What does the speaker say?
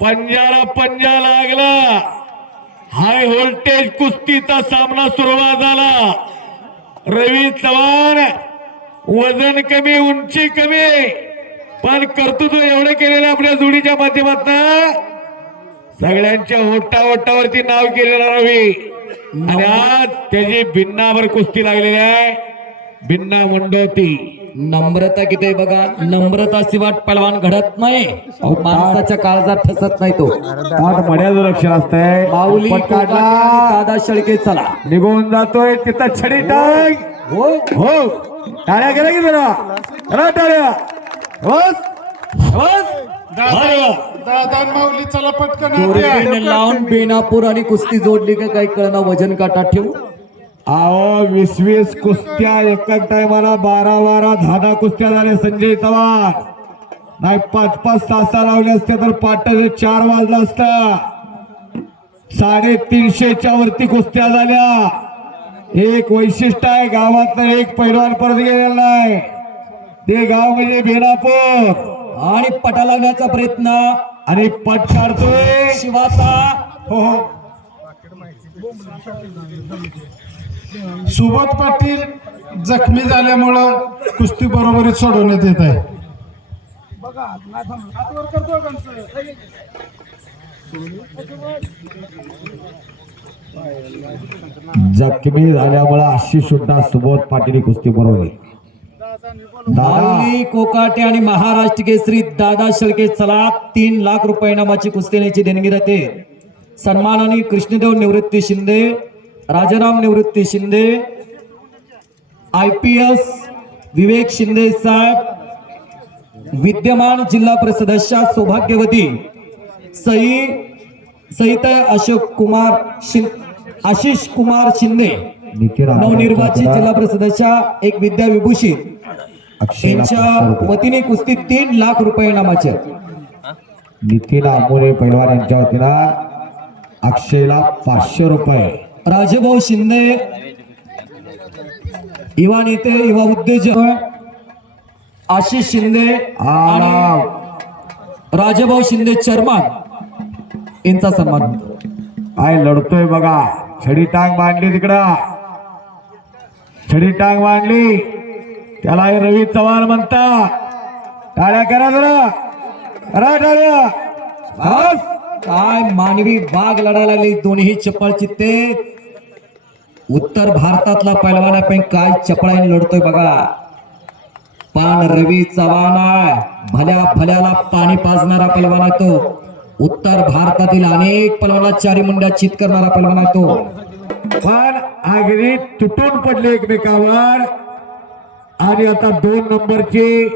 पंजाला पंजा लागला. High voltage कुस्तीचा सामना सुरुवात झाला. रवी चव्हाण वजन कमी उंची कमी पण कर्तृत्व एवढे केलेले आपल्या जोडीच्या माध्यमातून सगळ्यांच्या ओटावरती नाव केलेला रवी आणि आज त्याची भिन्नावर कुस्ती लागलेली आहे. भिन्ना मंडोती नम्रता किती आहे बघा. नम्रता शिवाट पलवान घडत नाही. माणसाच्या काळजात ठसत नाही तो. ताट मड्याचं लक्ष असतंय. माऊली काढला दादा शेळके चला निघून जातोय तिथं छडी टाक. हो हो टाळ्या गेल्या की जरा टाळ्या. दादा माऊली चला पटकन चोरीने लावून बेनापूर आणि कुस्ती जोडली का काही कळना. वजन काटा ठेवू. अहो 20-20 कुस्त्या एका टायमाला 12-12 10 कुस्त्या झाल्या संजय चव्हाण. नाही 5-5 तास लावले असते तर पाटाचे 4 वाजला असता. 350च्या वरती कुस्त्या झाल्या. एक वैशिष्ट्य आहे गावात एक पैलवान परत गेलेला नाही. ते गाव म्हणजे बेनापूर. आणि पटा लावण्याचा प्रयत्न आणि पट काढतोय शिवाचा. हो सुबोध पाटील जखमी झाल्यामुळं कुस्ती बरोबरीत सोडवण्यात येत आहे. जखमी झाल्यामुळे अशी सुद्धा सुबोध पाटील कुस्ती बरोबर. माऊली कोकाटे आणि महाराष्ट्र केसरी दादा शेळके चला 3 लाख रुपये इनामाची कुस्तीची देणगी राहते. सन्मानाने कृष्णदेव निवृत्ती शिंदे, राजाराम निवृत्ती शिंदे, IPS विवेक शिंदे साहेब, विद्यमान जिल्हा परिषद सदस्य सौभाग्यवती सहित आशिष कुमार शिंदे, नवनिर्वाचित जिल्हा परिषद सदस्य एक विद्या विभूषित यांच्या वतीने कुस्ती 3 लाख रुपये इनामाचे. नितीन आंबोरे पैलवान यांच्या वतीनं अक्षयला 500 रुपये. राजेभाऊ शिंदे युवा नेते युवा उद्योजक आशिष शिंदे आणि राजेभाऊ शिंदे चेअरमन यांचा सन्मान होतो. काय लढतोय बघा. छडी टांग मांडली तिकडं. छडी टांग मांडली त्याला रवी चव्हाण म्हणता. टाळ्या करा जरा. करा टाळ्या. बस. काय मानवी वाघ लढायला लागली. दोन्ही चपळ चित्ते. उत्तर भारतातला पैलवानापैकी काय चपळाने लढतोय बघा. पण रवी चव्हाण आहे भल्या भल्याला पाणी पाजणारा पैलवान आहे तो. उत्तर भारतातील अनेक पैलवानाला चारी मुंड्या चित करणारा पैलवान आहे तो. पण अगदी तुटून पडले एकमेकावर आणि आता 2 नंबरची